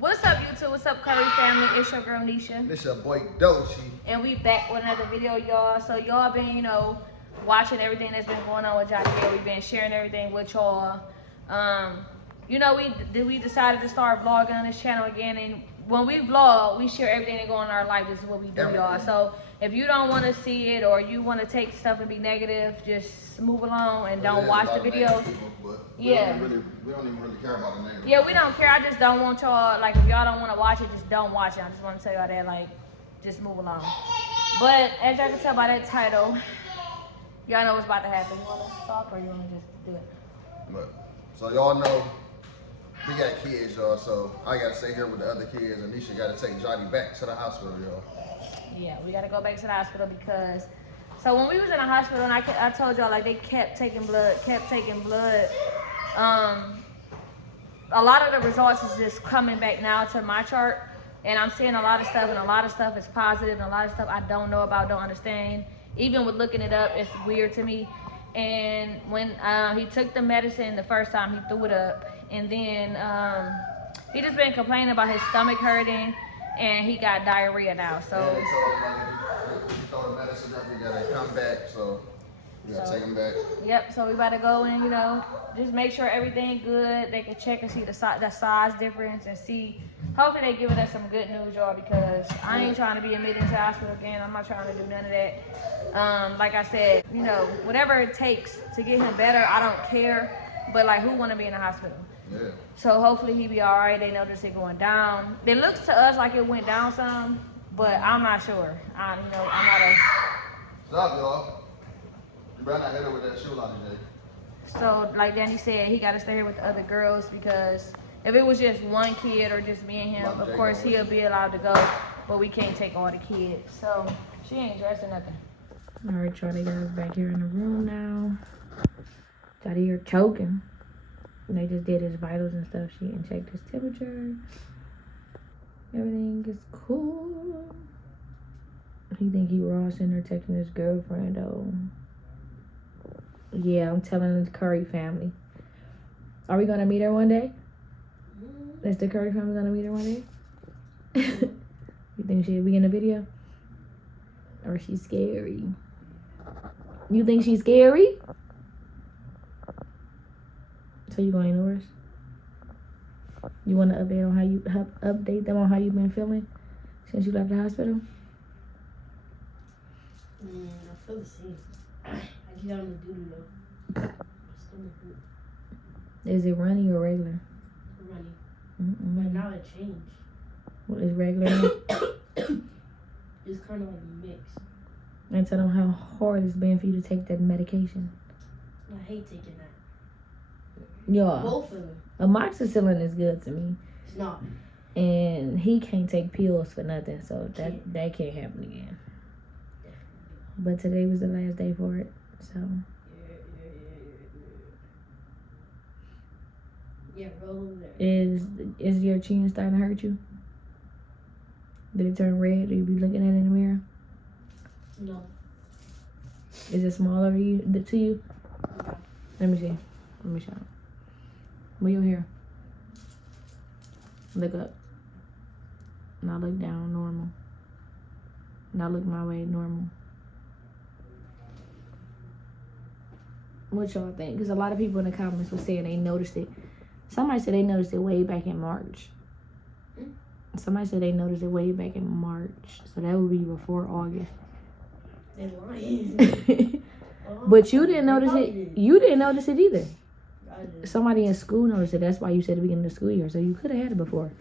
What's up, YouTube? What's up, Curry family? It's your girl Nisha. This your boy Doshi. And we back with another video, y'all. So y'all been, watching everything that's been going on with Jahdi. We've been sharing everything with y'all. We decided to start vlogging on this channel again. And when we vlog, we share everything that goes on in our life. This is what we do, y'all. So if you don't want to see it or you want to take stuff and be negative, just move along and don't watch the videos. We don't even really care about the name. Yeah, we don't care. I just don't want y'all, like, if y'all don't want to watch it, just don't watch it. I just want to tell y'all that, like, just move along. But as y'all can tell by that title, y'all know what's about to happen. You want to talk or you want to just do it? So y'all know we got kids, y'all. So I got to stay here with the other kids. And Nisha got to take Jahdi back to the hospital, y'all. Yeah, we got to go back to the hospital because... So when we was in the hospital, and I told y'all, like, they kept taking blood. A lot of the results is just coming back now to my chart, and I'm seeing a lot of stuff, and a lot of stuff is positive, and a lot of stuff I don't know about, don't understand. Even with looking it up, it's weird to me. And when he took the medicine the first time, he threw it up, and then he just been complaining about his stomach hurting, and he got diarrhea now. So. Yeah, they told him, like, he throw the medicine up, he gotta come back, so we gotta take him back. Yep, so we about to go and, just make sure everything good. They can check and see the size difference and see. Hopefully they giving us some good news, y'all, because I ain't trying to be admitted to the hospital again. I'm not trying to do none of that. Like I said, whatever it takes to get him better, I don't care. But, like, who want to be in the hospital? Yeah. So hopefully he be all right. They notice it going down. It looks to us like it went down some, but I'm not sure. I'm not a... Stop, y'all. You better not hit her with that shoe out today. So, like Danny said, he got to stay here with the other girls because if it was just one kid or just me and him, of course he'll be allowed to go, but we can't take all the kids. So, she ain't dressed or nothing. All right, Charlie guys, back here in the room now. Jahdi here choking. They just did his vitals and stuff. She didn't check his temperature. Everything is cool. He think he raw sitting there texting his girlfriend though. Yeah, I'm telling the Curry family. Are we gonna meet her one day? Is the Curry family gonna meet her one day? You think she'll be in the video? Or she's scary? You think she's scary? So you going indoors? You want to update them on how you've been feeling since you left the hospital? I feel the same. I get out on the duty though. Stomach hurt. Is it runny or regular? Running. Mm-mm. But now it changed. What is regular? It's kind of like a mix. And tell them how hard it's been for you to take that medication. I hate taking that. Yeah. Both of them. Amoxicillin is good to me. It's not. And he can't take pills for nothing, so that can't happen again. But today was the last day for it, so. Yeah, roll over there. Is your chin starting to hurt you? Did it turn red? Do you be looking at it in the mirror? No. Is it smaller to you? No. Let me see. Let me show you. Move your hair. Look up. Now look down, normal. Now look my way, normal. What y'all think? Because a lot of people in the comments were saying they noticed it. Somebody said they noticed it way back in March. Somebody said they noticed it way back in March. So that would be before August. They're lying. But you didn't notice it. Did. You didn't notice it either. I did. Somebody in school noticed it. That's why you said the beginning of the school year. So you could have had it before.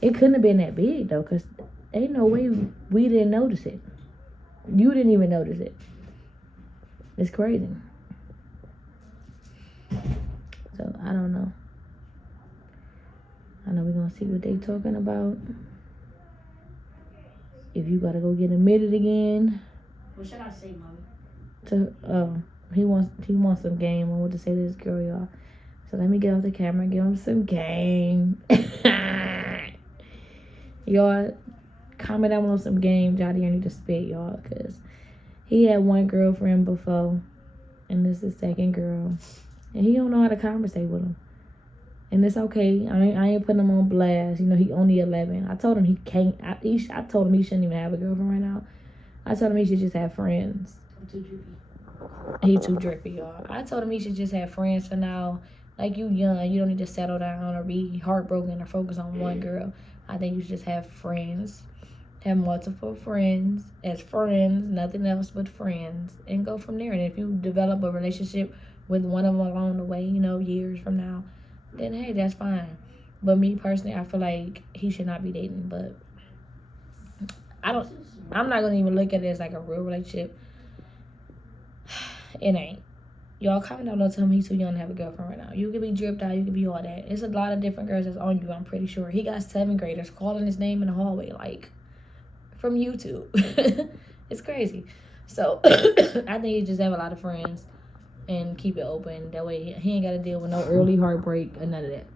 It couldn't have been that big though, because ain't no way we didn't notice it. You didn't even notice it. It's crazy. So I don't know. I know we're gonna see what they talking about. If you gotta go get admitted again. What should I say, mommy? He wants some game. I want to say to this girl, y'all. So let me get off the camera and give him some game. Y'all, comment down on some game. Jahdi, I need to spit, y'all, because he had one girlfriend before, and this is the second girl, and he don't know how to conversate with him. And it's okay. I ain't putting him on blast. You know, he only 11. I told him he can't. I told him he shouldn't even have a girlfriend right now. I told him he should just have friends. I'm too drippy. He too drippy, y'all. I told him he should just have friends for now. Like, you young. You don't need to settle down or be heartbroken or focus on one girl. I think you should just have friends. Have multiple friends as friends, nothing else but friends, and go from there. And if you develop a relationship with one of them along the way, you know, years from now, then hey, that's fine. But me personally, I feel like he should not be dating. But I'm not gonna even look at it as like a real relationship. It ain't. Y'all comment down below, tell me he's too young to have a girlfriend right now. You could be dripped out, you could be all that. It's a lot of different girls that's on you, I'm pretty sure. He got 7th graders calling his name in the hallway, like, from YouTube. It's crazy. So, I think he just have a lot of friends and keep it open. That way, he ain't got to deal with no early heartbreak or none of that.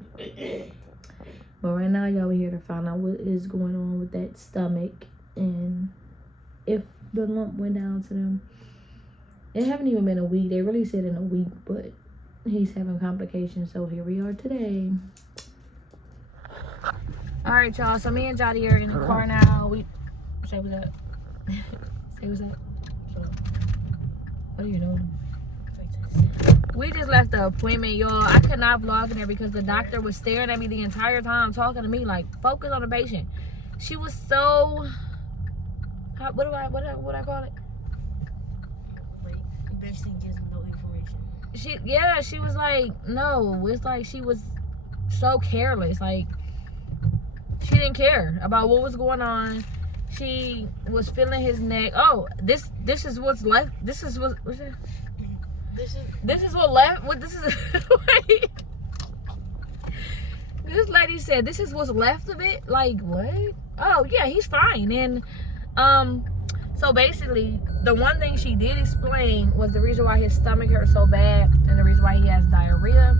But right now, y'all, we here to find out what is going on with that stomach and if the lump went down to them. It haven't even been a week. They really said in a week, but he's having complications. So here we are today. All right, y'all. So me and Jahdi are in the car now. We say what's up. Say what's up. What are you doing? We just left the appointment, y'all. I could not vlog in there because the doctor was staring at me the entire time, talking to me like, focus on the patient. She was so. What do I call it? Basically gives no information. She was like, no, it's like she was so careless. Like, she didn't care about what was going on. She was feeling his neck. Oh, this is what's left. This is what. What's it? This is what left. What this is? Wait. This lady said this is what's left of it. Like, what? Oh yeah, he's fine. And so basically, the one thing she did explain was the reason why his stomach hurt so bad and the reason why he has diarrhea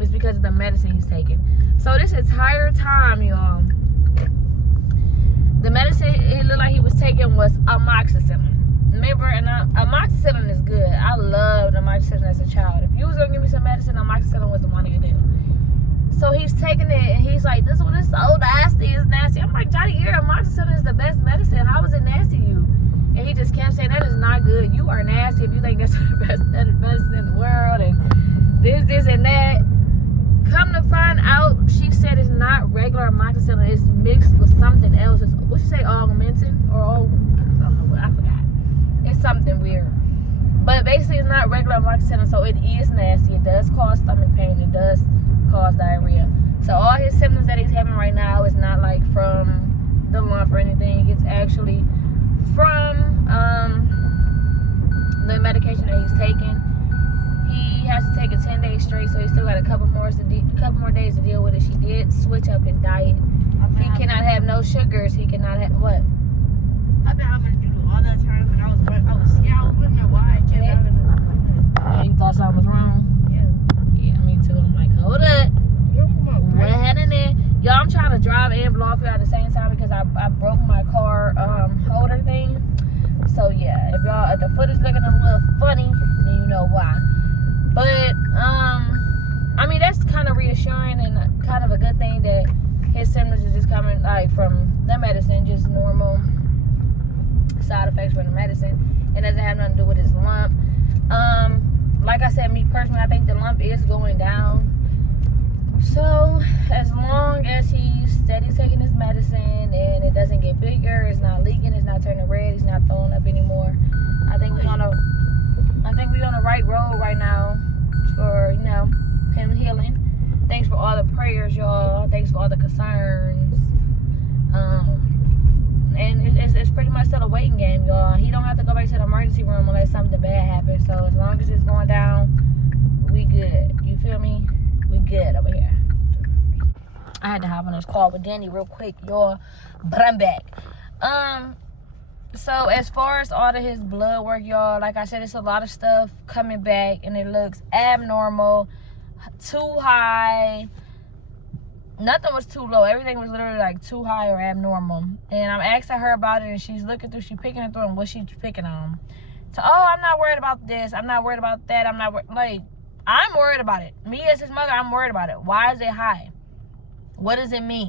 is because of the medicine he's taking. So this entire time, y'all, the medicine it looked like he was taking was amoxicillin. Remember, and amoxicillin is good. I loved amoxicillin as a child. If you was gonna give me some medicine, amoxicillin was the one to do. So he's taking it and he's like, this one is so nasty, it's nasty. I'm like, Jahdi, your amoxicillin is the best medicine. How is it nasty to you? And he just kept saying, that is not good. You are nasty if you think that's the best medicine in the world. And this, and that. Come to find out, she said it's not regular amoxicillin. It's mixed with something else. It's, what she say, augmentin? Or all, I don't know what, I forgot. It's something weird. But basically, it's not regular amoxicillin, so it is nasty. It does cause stomach pain. It does cause diarrhea. So all his symptoms that he's having right now is not like from the lump or anything. It's actually from the medication that he's taking. He has to take it 10 days straight, so he still got a couple more days to deal with it. She did switch up his diet. He cannot have no sugars. He cannot have what? I've been having to do all that time, and I was wondering why I kept having to. Yeah, you thought something was wrong? Yeah, me too. I'm like, hold up. What happened there? Y'all, I'm trying to drive and vlog here at the same time because I broke my car holder thing. So yeah, if the footage looking a little funny, then you know why. But I mean, that's kind of reassuring and kind of a good thing that his symptoms is just coming like from the medicine, just normal side effects from the medicine, and doesn't have nothing to do with his lump. Like I said, me personally, I think the lump is going down. So as long as he's steady taking his medicine and it doesn't get bigger, it's not leaking, it's not turning red, he's not throwing up anymore, I think we're on the right road right now for, you know, him healing. Thanks for all the prayers, y'all. Thanks for all the concerns. And it's pretty much still a waiting game, y'all. He don't have to go back to the emergency room unless something bad happens. So as long as it's going down, we good. You feel me? We good over here. I had to hop on this call with Danny real quick, y'all. But I'm back. So as far as all of his blood work, y'all, like I said, it's a lot of stuff coming back and it looks abnormal, too high. Nothing was too low. Everything was literally like too high or abnormal. And I'm asking her about it and she's looking through, she's picking it through and what she's picking on. So, oh, I'm not worried about this. I'm not worried about that. I'm not like, I'm worried about it. Me as his mother, I'm worried about it. Why is it high? What does it mean?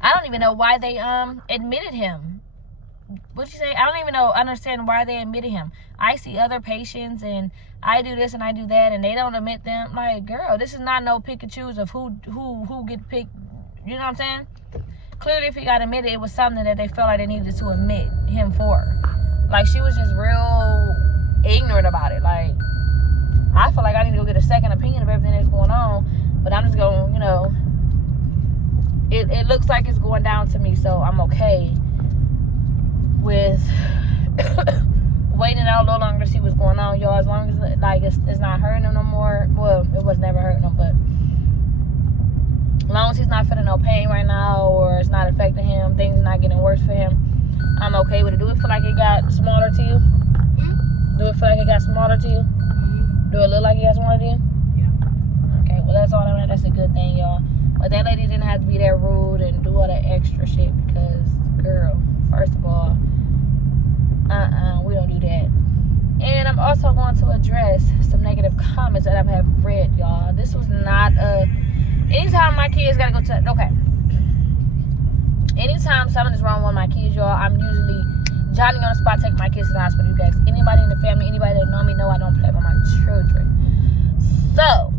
I don't even know why they admitted him. What'd you say? I don't even understand why they admitted him. I see other patients and I do this and I do that and they don't admit them. Like, girl, this is not no pick and choose of who get picked. You know what I'm saying? Clearly, if he got admitted, it was something that they felt like they needed to admit him for. Like, she was just real ignorant about it. Like, I feel like I need to go get a second opinion of everything that's going on, but I'm just going, you know, it looks like it's going down to me, so I'm okay with waiting out a little longer to see what's going on, y'all. As long as like it's not hurting him no more. Well, it was never hurting him, but as long as he's not feeling no pain right now, or it's not affecting him, things are not getting worse for him, I'm okay with it. Do it feel like it got smaller to you? Do it feel like it got smaller to you? Do it look like it got smaller to you? Yeah. Okay, well that's all I mean. That's a good thing, y'all. But that lady didn't have to be that rude and do all that extra shit because, girl, first of all, we don't do that. And I'm also going to address some negative comments that I have read, y'all. This was not anytime my kids gotta go to, okay. Anytime something is wrong with my kids, y'all, I'm usually Johnny on the spot, take my kids to the hospital. You guys, anybody in the family, anybody that know me, know I don't play with my children. So,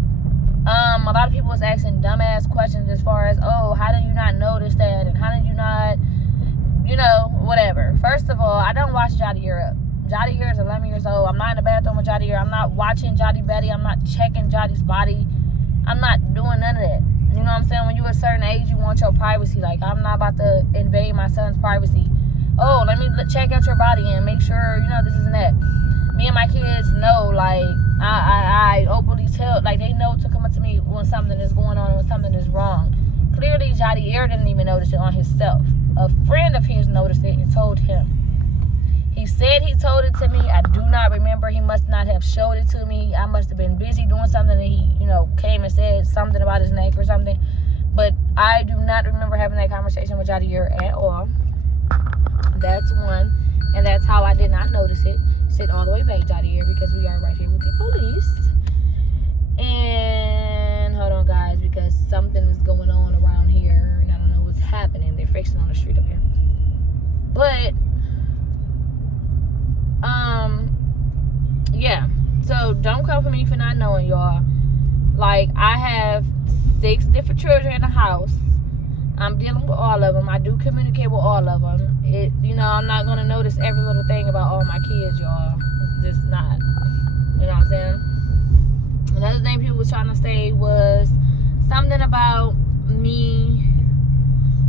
a lot of people was asking dumbass questions as far as, oh, how did you not notice that? And how did you not, you know, whatever. First of all, I don't watch Jahdi Europe. Jahdi Europe is 11 years old. I'm not in the bathroom with Jahdi Europe. I'm not watching Jahdi Betty. I'm not checking Jahdi's body. I'm not doing none of that. You know what I'm saying? When you're a certain age, you want your privacy. Like, I'm not about to invade my son's privacy. Oh, let me check out your body and make sure, you know, this and that. Me and my kids know, like, I openly tell, like, they know to come up to me when something is going on, when something is wrong. Clearly, Jahdi Air didn't even notice it on himself. A friend of his noticed it and told him. He said he told it to me. I do not remember. He must not have showed it to me. I must have been busy doing something and he, you know, came and said something about his neck or something. But I do not remember having that conversation with Jahdi Air at all. That's one. And that's how I did not notice it. Sit all the way back, Jahdi Air, because we are right here with the police. And hold on, guys, because something is going on around here and I don't know what's happening. They're fixing on the street up here. But yeah, so don't come for me for not knowing, y'all. Like, I have 6 different children in the house. I'm dealing with all of them. I do communicate with all of them. You know, I'm not gonna notice every little thing about all my kids, y'all. It's just not. You know what I'm saying? Another thing people was trying to say was something about me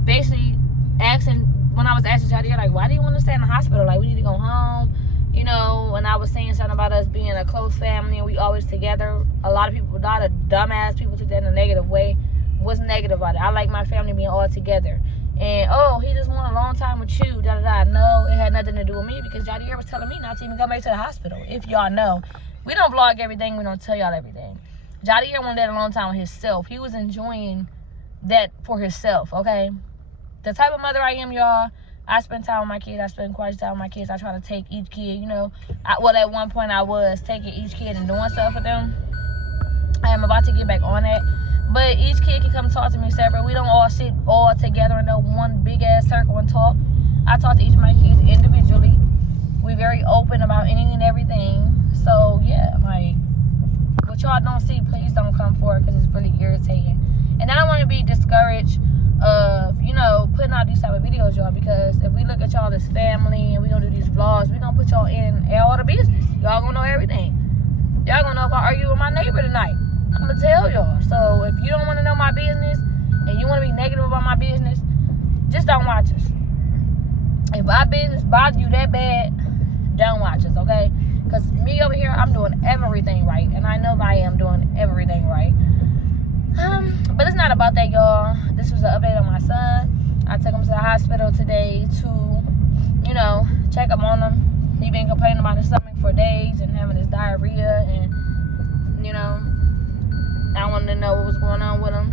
basically asking, when I was asking Jahdi, like, why do you want to stay in the hospital? Like, we need to go home. You know, when I was saying something about us being a close family and we always together, a lot of people, a lot of dumbass people took that in a negative way. What's negative about it? I like my family being all together. And, oh, he just want a long time with you, da-da-da. No, it had nothing to do with me because Jahdi Air was telling me not to even come back to the hospital. If y'all know, we don't vlog everything. We don't tell y'all everything. Jahdi Air wanted that a long time with himself. He was enjoying that for himself, okay? The type of mother I am, y'all, I spend time with my kids. I spend quality time with my kids. I try to take each kid, you know. Well, at one point I was taking each kid and doing stuff with them. I am about to get back on that. But each kid can come talk to me separate. We don't all sit all together in no one big-ass circle and talk. I talk to each of my kids individually. We're very open about anything and everything. So, yeah, like, what y'all don't see, please don't come for it because it's really irritating. And I don't want to be discouraged of, you know, putting out these type of videos, y'all, because if we look at y'all as family and we gonna do these vlogs, we gonna put y'all in all the business. Y'all gonna know everything. Y'all gonna know if I argue with my neighbor tonight. I'm gonna tell y'all. So if you don't want to know my business and you want to be negative about my business, just don't watch us. If my business bothers you that bad, don't watch us, okay? Because me over here, I'm doing everything right, and I know I am doing everything right. But it's not about that, y'all. This was an update on my son. I took him to the hospital today to, you know, check up on him. He been complaining about his stomach for days and having his diarrhea, and, you know, I wanted to know what was going on with him.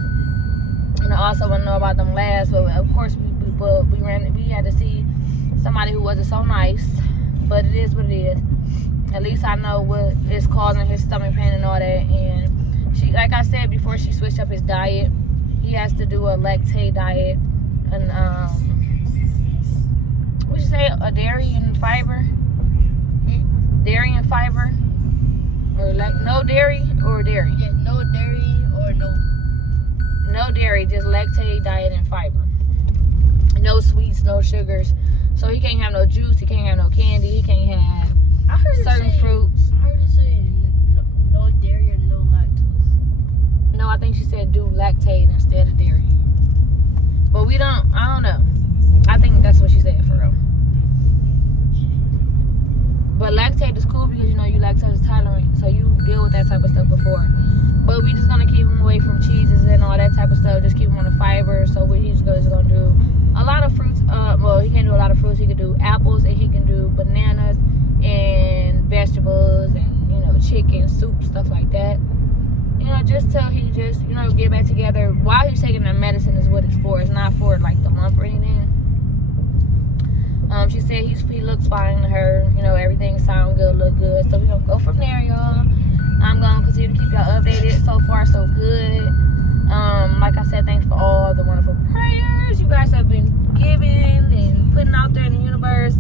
And I also want to know about them labs. But of course, we had to see somebody who wasn't so nice. but it is what it is. At least I know what is causing his stomach pain and all that. And she, like I said before, she switched up his diet. He has to do a lactate diet, and what you say, a dairy and fiber, dairy and fiber, or like no dairy or dairy. Yeah, no dairy or No dairy, just lactate diet and fiber. No sweets, no sugars. So he can't have no juice, he can't have no candy, he can't have certain fruits. I heard it say no dairy or no lactose. No, I think she said do lactate instead of dairy. But I don't know. I think that's what she said for real. But lactate is cool because you know you lactose tolerant, so you deal with that type of stuff before. But we just gonna keep him away from cheeses and all that type of stuff. Just keep him on the fiber. So what he's gonna do a lot of fruits. Well, he can't do a lot of fruits. He can do apples and he can do bananas and vegetables and chicken, soup, stuff like that. Just till he just get back together. While he's taking the medicine is what it's for. It's not for like the lump or anything. She said he looks fine to her. Everything sound good, look good. So we're gonna go from there, y'all. I'm gonna continue to keep y'all updated. So far, so good. Like I said, thanks for all the wonderful prayers you guys have been giving and putting out there in the universe.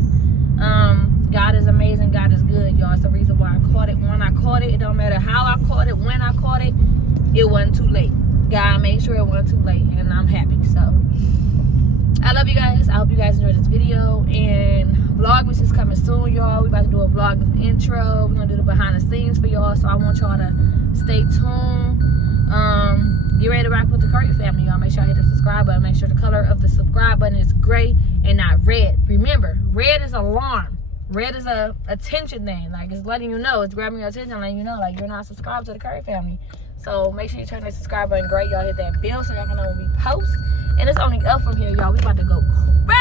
God is amazing. God is good, y'all. It's the reason why I caught it. When I caught it, it don't matter how I caught it, when I caught it, it wasn't too late. God made sure it wasn't too late, and I'm happy. So I love you guys. I hope you guys enjoyed this video. And Vlogmas is coming soon, y'all. We about to do a vlog intro. We're gonna do the behind the scenes for y'all. So I want y'all to stay tuned. Get ready to rock with the Curry family, y'all. Make sure I hit the subscribe button. Make sure the color of the subscribe button is gray and not red. Remember, red is alarm. Red is a attention thing. Like, it's letting you know. It's grabbing your attention, letting you know, like, you're not subscribed to the Curry family. So make sure you turn that subscribe button gray. Y'all hit that bell so y'all can know when we post. And it's only up from here, y'all. We about to go crazy.